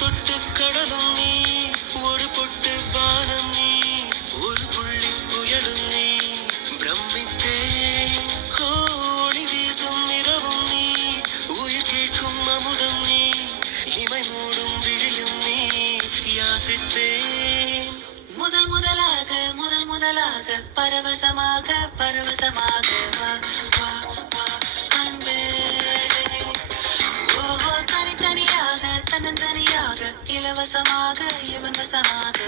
சொட்டு கடலும் நீ, ஒரு பொட்டு வானம் நீ, ஒரு புள்ளி புயலும் நீ. பிரமித்தேன், ஒளி வீசும் நிறவும் நீ, உயிர் கேட்கும் அமுதம் நீ, இமை மூடும் விழியும் நீ. யாசித்தேன் முதல் முதலாக பரவசமாக பரவசமாக வா வா வா அன்பே. ஓஹோ தனித்தனியாக தன்னந்தனியாக இலவசமாக இவன் வசமாக